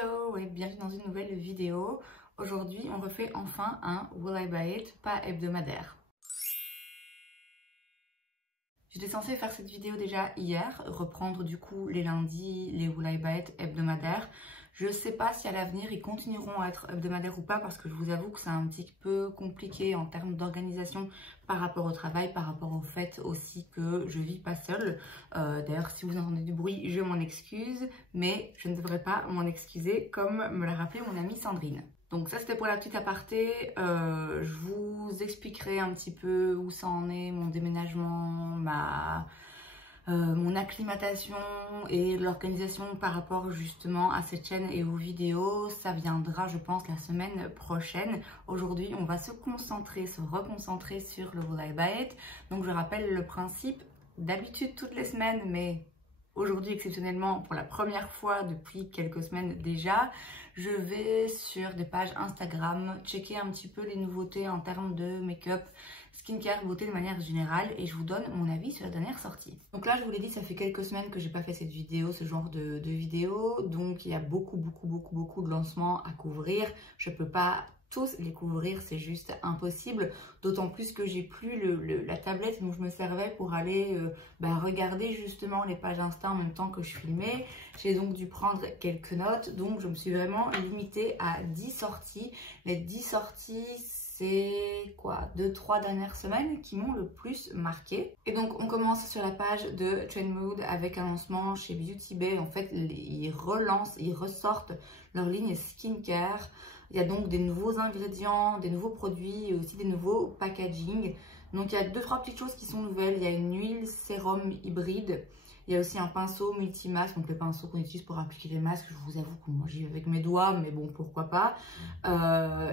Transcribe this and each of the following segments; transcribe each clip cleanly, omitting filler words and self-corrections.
Hello et bienvenue dans une nouvelle vidéo. Aujourd'hui, on refait enfin un Will I Buy It, pas hebdomadaire. J'étais censée faire cette vidéo déjà hier, reprendre du coup les lundis, les Will I Buy It hebdomadaires. Je sais pas si à l'avenir ils continueront à être hebdomadaires ou pas parce que je vous avoue que c'est un petit peu compliqué en termes d'organisation par rapport au travail, par rapport au fait aussi que je vis pas seule. D'ailleurs, si vous entendez du bruit, je m'en excuse, mais je ne devrais pas m'en excuser comme me l'a rappelé mon amie Sandrine. Donc ça c'était pour la petite aparté, je vous expliquerai un petit peu où ça en est, mon déménagement, mon acclimatation et l'organisation par rapport justement à cette chaîne et aux vidéos. Ça viendra je pense la semaine prochaine. Aujourd'hui on va se reconcentrer sur le Will I Buy It. Donc je rappelle le principe, d'habitude toutes les semaines mais aujourd'hui exceptionnellement pour la première fois depuis quelques semaines déjà, je vais sur des pages Instagram checker un petit peu les nouveautés en termes de make-up, skincare, beauté de manière générale et je vous donne mon avis sur la dernière sortie. Donc là je vous l'ai dit, ça fait quelques semaines que j'ai pas fait cette vidéo, ce genre de vidéo, donc il y a beaucoup de lancements à couvrir. Je peux pas tous les couvrir, c'est juste impossible, d'autant plus que j'ai plus la tablette dont je me servais pour aller regarder justement les pages Insta en même temps que je filmais. J'ai donc dû prendre quelques notes, donc je me suis vraiment limitée à 10 sorties. Les 10 sorties, c'est quoi, 2-3 dernières semaines qui m'ont le plus marqué. Et donc on commence sur la page de Trendmood avec un lancement chez Beauty Bay. En fait ils ressortent leur ligne skincare. Il y a donc des nouveaux ingrédients, des nouveaux produits et aussi des nouveaux packaging. Donc il y a 2-3 petites choses qui sont nouvelles. Il y a une huile sérum hybride. Il y a aussi un pinceau multimasque, donc le pinceau qu'on utilise pour appliquer les masques. Je vous avoue que moi j'y vais avec mes doigts, mais bon, pourquoi pas.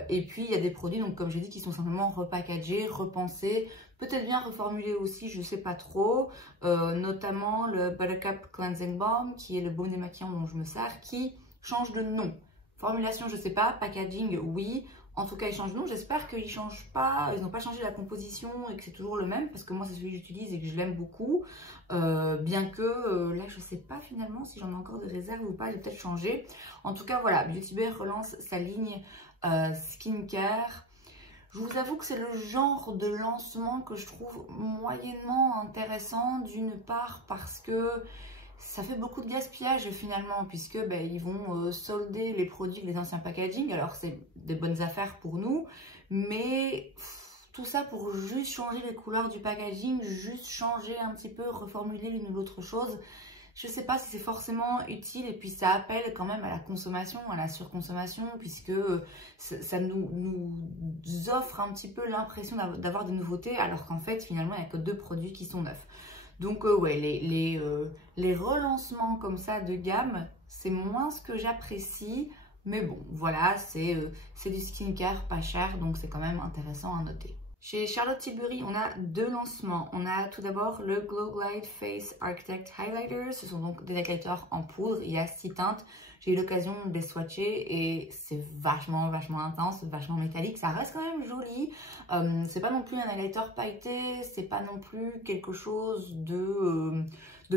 Et puis il y a des produits, donc comme j'ai dit, qui sont simplement repackagés, repensés, peut-être bien reformulés aussi, je sais pas trop. Notamment le Buttercup Cleansing Balm, qui est le baume démaquillant dont je me sers, qui change de nom. Formulation, je sais pas, packaging, oui. En tout cas, ils changent de nom. J'espère qu'ils changent pas, ils n'ont pas changé la composition et que c'est toujours le même parce que moi, c'est celui que j'utilise et que je l'aime beaucoup. Bien que là, je sais pas finalement si j'en ai encore de réserve ou pas, il va peut-être changer. En tout cas, voilà, Beauty Bay relance sa ligne skincare. Je vous avoue que c'est le genre de lancement que je trouve moyennement intéressant, d'une part parce que ça fait beaucoup de gaspillage finalement puisque ils vont solder les produits des anciens packaging. Alors c'est des bonnes affaires pour nous, mais tout ça pour juste changer les couleurs du packaging, juste changer un petit peu, reformuler l'une ou l'autre chose. Je sais pas si c'est forcément utile et puis ça appelle quand même à la consommation, à la surconsommation puisque ça nous offre un petit peu l'impression d'avoir des nouveautés alors qu'en fait finalement il n'y a que 2 produits qui sont neufs. Donc ouais, les relancements comme ça de gamme, c'est moins ce que j'apprécie. Mais bon, voilà, c'est du skincare pas cher, donc c'est quand même intéressant à noter. Chez Charlotte Tilbury, on a 2 lancements. On a tout d'abord le Glow Glide Face Architect Highlighters. Ce sont donc des highlighters en poudre. Il y a 6 teintes. J'ai eu l'occasion de les swatcher et c'est vachement intense, vachement métallique. Ça reste quand même joli. C'est pas non plus un highlighter pailleté. C'est pas non plus quelque chose de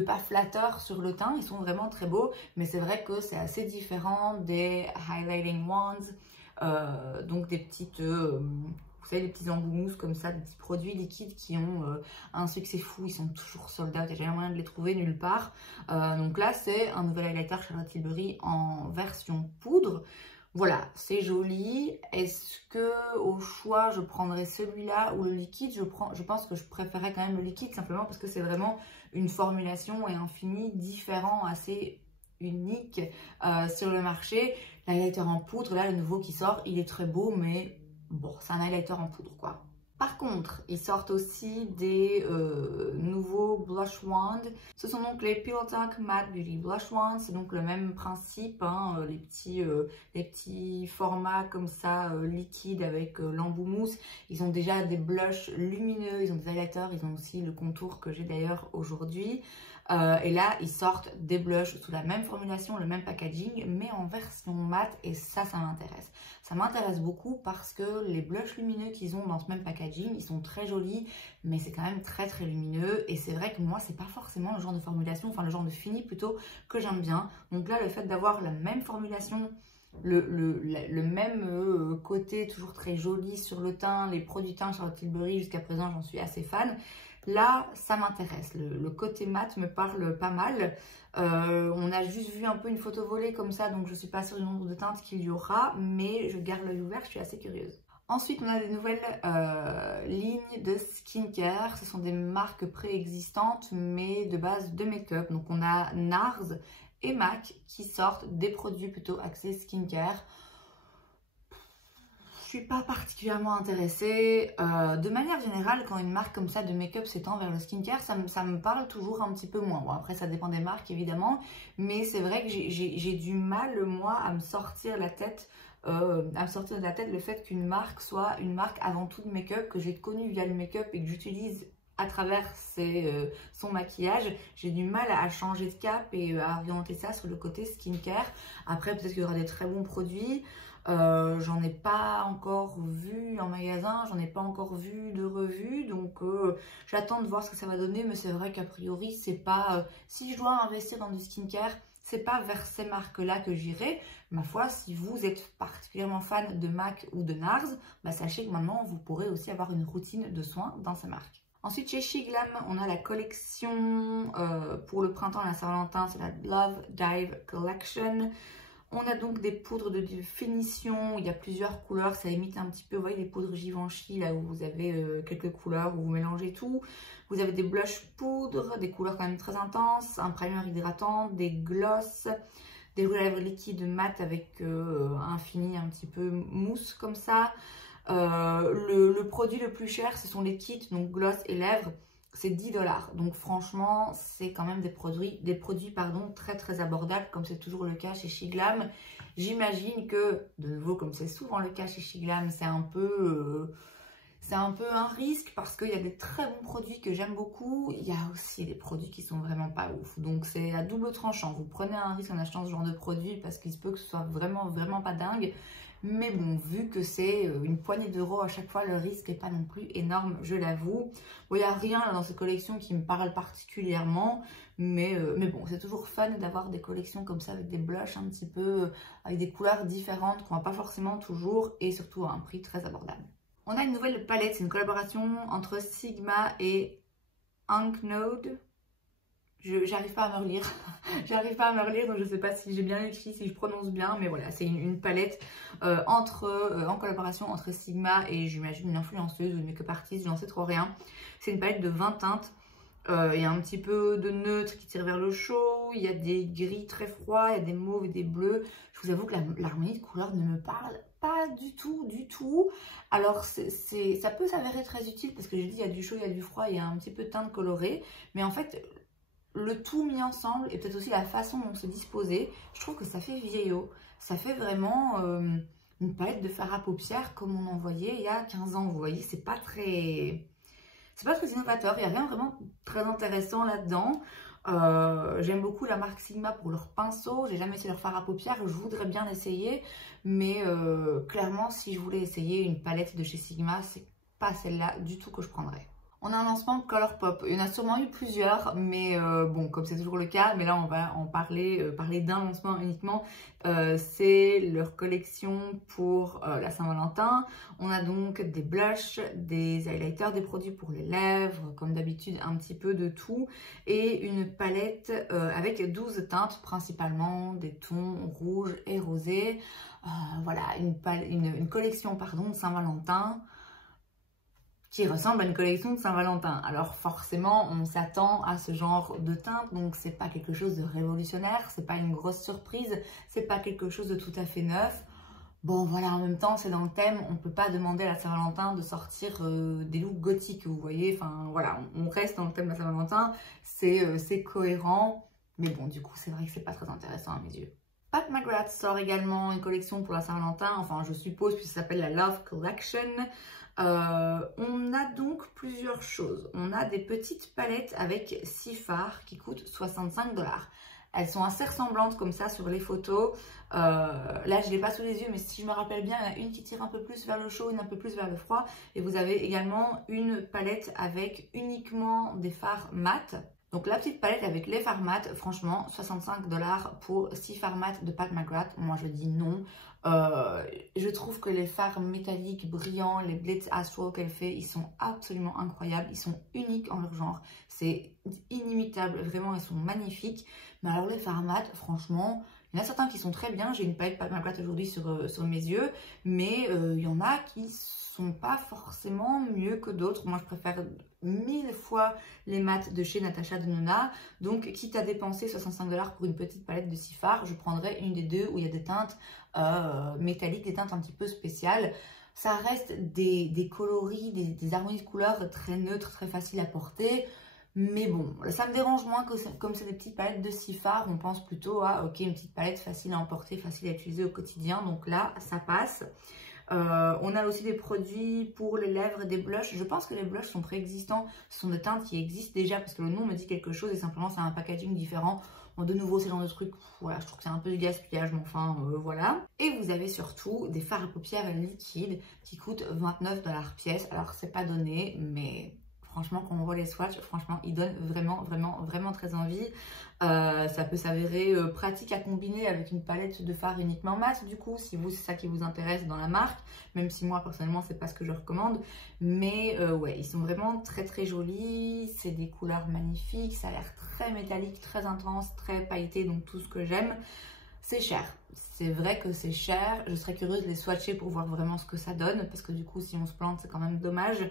pas flatteur sur le teint. Ils sont vraiment très beaux. Mais c'est vrai que c'est assez différent des Highlighting Wands. Donc des petites... vous savez, les petits embouts mousse comme ça, des petits produits liquides qui ont un succès fou, ils sont toujours sold out, il n'y a jamais moyen de les trouver nulle part. Donc là, c'est un nouvel highlighter Charlotte Tilbury en version poudre. Voilà, c'est joli. Est-ce que au choix, je prendrais celui-là ou le liquide? Je pense que je préférerais quand même le liquide, simplement parce que c'est vraiment une formulation et un fini différent, assez unique sur le marché. L'highlighter en poudre, là, le nouveau qui sort, il est très beau, mais... bon, c'est un highlighter en poudre quoi. Par contre, ils sortent aussi des nouveaux blush wands. Ce sont donc les Pillow Talk Matte Beauty Blush Wands. C'est donc le même principe, hein, les petits formats comme ça, liquides avec l'embout mousse. Ils ont déjà des blushs lumineux, ils ont des highlighters, ils ont aussi le contour que j'ai d'ailleurs aujourd'hui. Et là, ils sortent des blushs sous la même formulation, le même packaging, mais en version mat. Et ça m'intéresse. Ça m'intéresse beaucoup parce que les blushs lumineux qu'ils ont dans ce même packaging, ils sont très jolis, mais c'est quand même très lumineux. Et c'est vrai que moi, c'est pas forcément le genre de formulation, enfin le genre de fini plutôt, que j'aime bien. Donc là, le fait d'avoir la même formulation, le même côté toujours très joli sur le teint, les produits teints Charlotte Tilbury, jusqu'à présent, j'en suis assez fan. Là, ça m'intéresse. Le côté mat me parle pas mal. On a juste vu un peu une photo volée comme ça, donc je ne suis pas sûre du nombre de teintes qu'il y aura, mais je garde l'œil ouvert, je suis assez curieuse. Ensuite, on a des nouvelles lignes de skincare. Ce sont des marques préexistantes, mais de base de make-up. Donc, on a NARS et MAC qui sortent des produits plutôt axés skincare. Je suis pas particulièrement intéressée. De manière générale, quand une marque comme ça de make-up s'étend vers le skincare, ça me parle toujours un petit peu moins. Bon, après, ça dépend des marques, évidemment. Mais c'est vrai que j'ai du mal, moi, à me sortir la tête, de la tête le fait qu'une marque soit une marque avant tout de make-up, que j'ai connue via le make-up et que j'utilise à travers son maquillage. J'ai du mal à changer de cap et à orienter ça sur le côté skincare. Après, peut-être qu'il y aura des très bons produits. J'en ai pas encore vu en magasin, j'en ai pas encore vu de revue, donc j'attends de voir ce que ça va donner, mais c'est vrai qu'a priori c'est pas, si je dois investir dans du skincare, c'est pas vers ces marques-là que j'irai. Ma foi, si vous êtes particulièrement fan de MAC ou de NARS, bah sachez que maintenant vous pourrez aussi avoir une routine de soins dans ces marques. Ensuite, chez Shiglam, on a la collection pour le printemps et la Saint-Valentin, c'est la Love Dive Collection. On a donc des poudres de finition, il y a plusieurs couleurs, ça imite un petit peu, vous voyez, les poudres Givenchy, là où vous avez quelques couleurs, où vous mélangez tout. Vous avez des blush poudres, des couleurs quand même très intenses, un primer hydratant, des gloss, des rouges à lèvres liquides mat avec un fini un petit peu mousse comme ça. Le produit le plus cher, ce sont les kits, donc gloss et lèvres. C'est 10 $. Donc franchement, c'est quand même des produits très abordables, comme c'est toujours le cas chez Shiglam. J'imagine que, de nouveau, comme c'est souvent le cas chez Shiglam, c'est un peu un risque parce qu'il y a des très bons produits que j'aime beaucoup. Il y a aussi des produits qui sont vraiment pas ouf. Donc c'est à double tranchant. Vous prenez un risque en achetant ce genre de produit parce qu'il se peut que ce soit vraiment pas dingue. Mais bon, vu que c'est une poignée d'euros à chaque fois, le risque n'est pas non plus énorme, je l'avoue. Bon, il n'y a rien dans cette collection qui me parle particulièrement, mais bon, c'est toujours fun d'avoir des collections comme ça avec des blushs un petit peu, avec des couleurs différentes qu'on n'a pas forcément toujours et surtout à un prix très abordable. On a une nouvelle palette, c'est une collaboration entre Sigma et Inknode. J'arrive pas à me relire, donc je sais pas si j'ai bien écrit, si je prononce bien, mais voilà, c'est une palette en collaboration entre Sigma et j'imagine une influenceuse ou une make-up artiste, j'en sais trop rien. C'est une palette de 20 teintes, il y a un petit peu de neutre qui tire vers le chaud, il y a des gris très froids, il y a des mauves et des bleus. Je vous avoue que l'harmonie de couleurs ne me parle pas du tout. Alors ça peut s'avérer très utile parce que j'ai dit il y a du chaud, il y a du froid, il y a un petit peu de teinte colorée, mais en fait le tout mis ensemble et peut-être aussi la façon dont c'est disposé, je trouve que ça fait vieillot. Ça fait vraiment une palette de fard à paupières comme on en voyait il y a 15 ans. Vous voyez, c'est pas très innovateur. Il n'y a rien vraiment très intéressant là-dedans. J'aime beaucoup la marque Sigma pour leur pinceau. J'ai jamais essayé leur fard à paupières. Je voudrais bien essayer. Mais clairement, si je voulais essayer une palette de chez Sigma, c'est pas celle-là du tout que je prendrais. On a un lancement Colourpop. Il y en a sûrement eu plusieurs, mais bon, comme c'est toujours le cas, mais là on va en parler d'un lancement uniquement. C'est leur collection pour la Saint-Valentin. On a donc des blushs, des highlighters, des produits pour les lèvres, comme d'habitude un petit peu de tout, et une palette avec 12 teintes, principalement des tons rouges et rosés. Voilà, une collection pardon, de Saint-Valentin qui ressemble à une collection de Saint-Valentin. Alors forcément, on s'attend à ce genre de teinte, donc c'est pas quelque chose de révolutionnaire, c'est pas une grosse surprise, c'est pas quelque chose de tout à fait neuf. Bon voilà, en même temps, c'est dans le thème, on peut pas demander à la Saint-Valentin de sortir des looks gothiques, vous voyez, enfin voilà, on reste dans le thème de la Saint-Valentin, c'est cohérent, mais bon, du coup, c'est vrai que c'est pas très intéressant à mes yeux. Pat McGrath sort également une collection pour la Saint-Valentin, enfin je suppose puisque ça s'appelle la Love Collection. On a donc plusieurs choses. On a des petites palettes avec 6 fards qui coûtent 65 $. Elles sont assez ressemblantes comme ça sur les photos. Là, je ne l'ai pas sous les yeux, mais si je me rappelle bien, il y en a une qui tire un peu plus vers le chaud, une un peu plus vers le froid. Et vous avez également une palette avec uniquement des fards mat. Donc la petite palette avec les fards mat, franchement, 65 $ pour 6 fards mat de Pat McGrath. Moi, je dis non. Je trouve que les fards métalliques brillants, les Blitz Astral qu'elle fait, ils sont absolument incroyables. Ils sont uniques en leur genre. C'est inimitable, vraiment, ils sont magnifiques. Mais alors les fards mat, franchement, il y en a certains qui sont très bien. J'ai une palette Pat McGrath aujourd'hui sur mes yeux. Mais il y en a qui sont pas forcément mieux que d'autres. Moi, je préfère 1000 fois les mats de chez Natasha Denona. Donc, quitte à dépenser 65 $ pour une petite palette de 6 fards, je prendrais une des deux où il y a des teintes métalliques, des teintes un petit peu spéciales. Ça reste des coloris, des harmonies de couleurs très neutres, très faciles à porter. Mais bon, ça me dérange moins que comme c'est des petites palettes de 6 fards, on pense plutôt à ok, une petite palette facile à emporter, facile à utiliser au quotidien. Donc là, ça passe. On a aussi des produits pour les lèvres et des blushs. Je pense que les blushs sont préexistants. Ce sont des teintes qui existent déjà parce que le nom me dit quelque chose et simplement c'est un packaging différent. Bon, de nouveau, c'est genre de truc, voilà, je trouve que c'est un peu du gaspillage, mais enfin, voilà. Et vous avez surtout des fards à paupières liquides qui coûtent 29 $ pièce. Alors, c'est pas donné, mais franchement, quand on voit les swatchs, franchement, ils donnent vraiment très envie. Ça peut s'avérer pratique à combiner avec une palette de fards uniquement mat, du coup, si vous, c'est ça qui vous intéresse dans la marque, même si moi, personnellement, c'est pas ce que je recommande. Mais ouais, ils sont vraiment très jolis, c'est des couleurs magnifiques, ça a l'air très métallique, très intense, très pailleté, donc tout ce que j'aime. C'est cher, c'est vrai que c'est cher, je serais curieuse de les swatcher pour voir vraiment ce que ça donne, parce que du coup si on se plante c'est quand même dommage.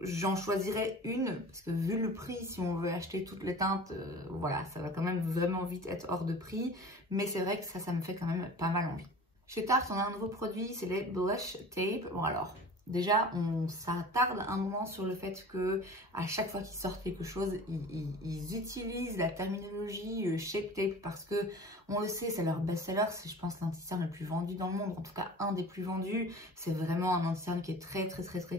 J'en choisirais une, parce que vu le prix, si on veut acheter toutes les teintes, voilà, ça va quand même vraiment vite être hors de prix, mais c'est vrai que ça me fait quand même pas mal envie. Chez Tarte, on a un nouveau produit, c'est les Blush Tape. Bon alors, déjà, on s'attarde un moment sur le fait que à chaque fois qu'ils sortent quelque chose, ils utilisent la terminologie Shape Tape parce que, on le sait, c'est leur best-seller. C'est, je pense, l'anti-cerne le plus vendu dans le monde, en tout cas un des plus vendus. C'est vraiment un anti-cerne qui est très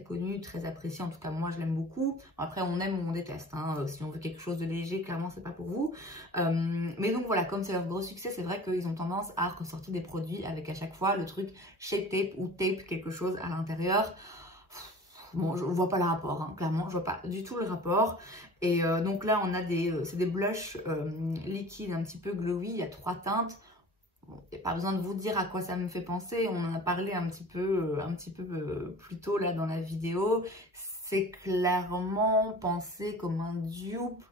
connu, très apprécié. En tout cas, moi, je l'aime beaucoup. Après, on aime ou on déteste. Hein. Si on veut quelque chose de léger, clairement, c'est pas pour vous. Mais donc voilà, comme c'est leur gros succès, c'est vrai qu'ils ont tendance à ressortir des produits avec à chaque fois le truc Shape Tape ou Tape quelque chose à l'intérieur. Bon, je vois pas le rapport, hein, clairement, je vois pas du tout le rapport. Et donc là, on a c'est des blushs liquides un petit peu glowy, il y a 3 teintes. Bon, il n'y a pas besoin de vous dire à quoi ça me fait penser, on en a parlé un petit peu plus tôt là dans la vidéo. C'est clairement pensé comme un dupe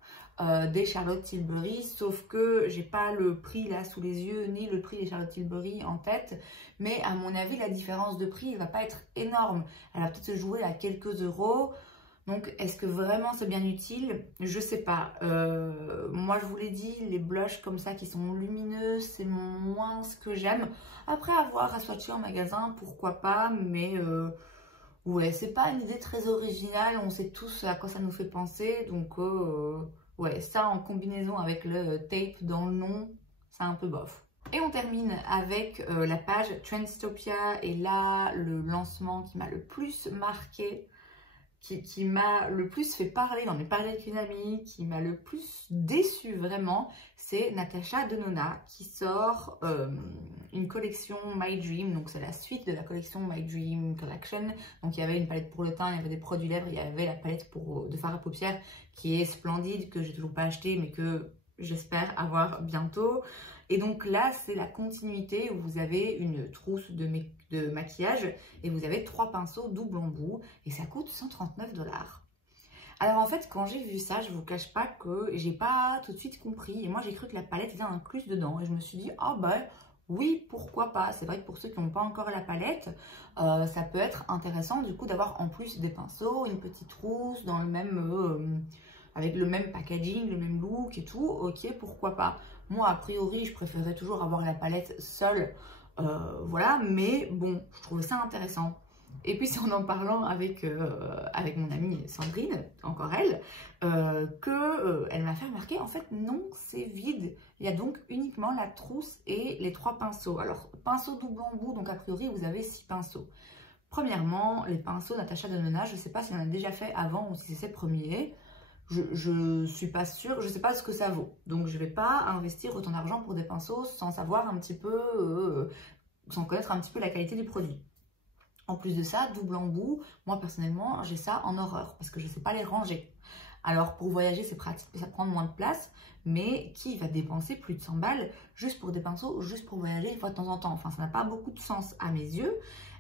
des Charlotte Tilbury, sauf que j'ai pas le prix là sous les yeux ni le prix des Charlotte Tilbury en tête, mais à mon avis la différence de prix ne va pas être énorme, elle va peut-être se jouer à quelques euros. Donc est-ce que vraiment c'est bien utile? Je sais pas. Moi je vous l'ai dit, les blushs comme ça qui sont lumineux, c'est moins ce que j'aime. Après avoir à swatcher en magasin, pourquoi pas, mais ouais, c'est pas une idée très originale, on sait tous à quoi ça nous fait penser, donc ouais, ça en combinaison avec le tape dans le nom, c'est un peu bof. Et on termine avec la page Trendstopia, et là, le lancement qui m'a le plus marqué, qui m'a le plus fait parler, j'en ai parlé avec une amie, qui m'a le plus déçue vraiment, c'est Natasha Denona qui sort une collection My Dream, donc c'est la suite de la collection My Dream Collection. Donc il y avait une palette pour le teint, il y avait des produits lèvres, il y avait la palette de fard à paupières qui est splendide, que j'ai toujours pas acheté mais que j'espère avoir bientôt. Et donc là, c'est la continuité où vous avez une trousse de maquillage et vous avez 3 pinceaux double embout et ça coûte 139 $. Alors en fait, quand j'ai vu ça, je vous cache pas que j'ai pas tout de suite compris. Et moi, j'ai cru que la palette était incluse dedans. Et je me suis dit, ah bah oui, pourquoi pas. C'est vrai que pour ceux qui n'ont pas encore la palette, ça peut être intéressant du coup d'avoir en plus des pinceaux, une petite trousse dans le même... avec le même packaging, le même look et tout, ok, pourquoi pas. Moi, a priori, je préférerais toujours avoir la palette seule, voilà, mais bon, je trouvais ça intéressant. Et puis c'est en parlant avec mon amie Sandrine, encore elle, elle m'a fait remarquer, en fait non, c'est vide. Il y a donc uniquement la trousse et les 3 pinceaux. Alors, pinceau double embout, donc a priori vous avez 6 pinceaux. Premièrement, les pinceaux Natasha Denona, je ne sais pas si on en a déjà fait avant ou si c'est ses premiers. Je ne suis pas sûre, je ne sais pas ce que ça vaut. Donc je ne vais pas investir autant d'argent pour des pinceaux sans savoir un petit peu, sans connaître un petit peu la qualité du produit. En plus de ça, double embout, moi personnellement, j'ai ça en horreur parce que je ne sais pas les ranger. Alors pour voyager, c'est pratique, mais ça prend moins de place. Mais qui va dépenser plus de 100 balles juste pour des pinceaux, juste pour voyager une fois de temps en temps? Enfin, ça n'a pas beaucoup de sens à mes yeux.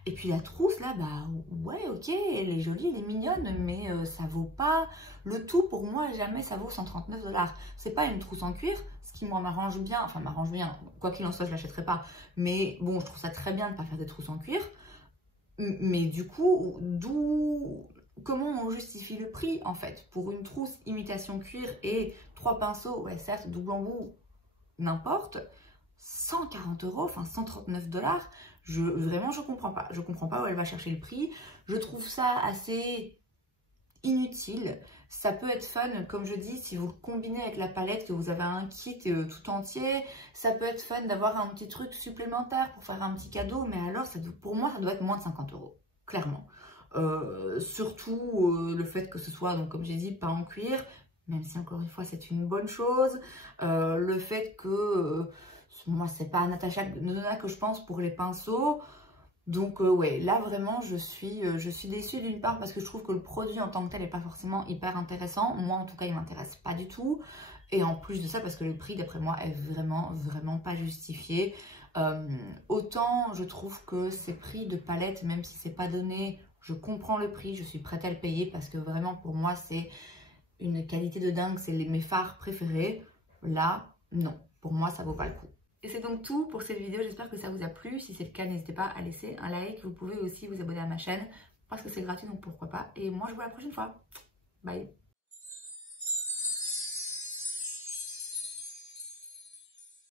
Et puis la trousse, là, bah ouais, ok, elle est jolie, elle est mignonne, mais ça vaut pas le tout. Pour moi, jamais ça vaut 139 $. C'est pas une trousse en cuir, ce qui moi m'arrange bien, enfin m'arrange bien, quoi qu'il en soit, je l'achèterai pas. Mais bon, je trouve ça très bien de ne pas faire des trousses en cuir. Mais du coup, comment on justifie le prix en fait? Pour une trousse imitation cuir et 3 pinceaux, ouais certes, double embout, n'importe, 140 €, enfin 139 $, vraiment je comprends pas. Je comprends pas où elle va chercher le prix. Je trouve ça assez inutile. Ça peut être fun, comme je dis, si vous le combinez avec la palette, que vous avez un kit tout entier. Ça peut être fun d'avoir un petit truc supplémentaire pour faire un petit cadeau, mais alors pour moi ça doit être moins de 50 €, clairement. Surtout le fait que ce soit, donc comme j'ai dit, pas en cuir, même si encore une fois c'est une bonne chose. Le fait que moi c'est pas Natasha Denona que je pense pour les pinceaux. Donc ouais, là vraiment je suis déçue d'une part parce que je trouve que le produit en tant que tel n'est pas forcément hyper intéressant. Moi en tout cas il m'intéresse pas du tout. Et en plus de ça parce que le prix d'après moi est vraiment pas justifié. Autant je trouve que ces prix de palette, même si c'est pas donné, je comprends le prix, je suis prête à le payer parce que vraiment pour moi c'est une qualité de dingue, c'est mes fards préférés. Là, non, pour moi ça vaut pas le coup. Et c'est donc tout pour cette vidéo, j'espère que ça vous a plu. Si c'est le cas, n'hésitez pas à laisser un like. Vous pouvez aussi vous abonner à ma chaîne parce que c'est gratuit, donc pourquoi pas. Et moi, je vous vois la prochaine fois. Bye!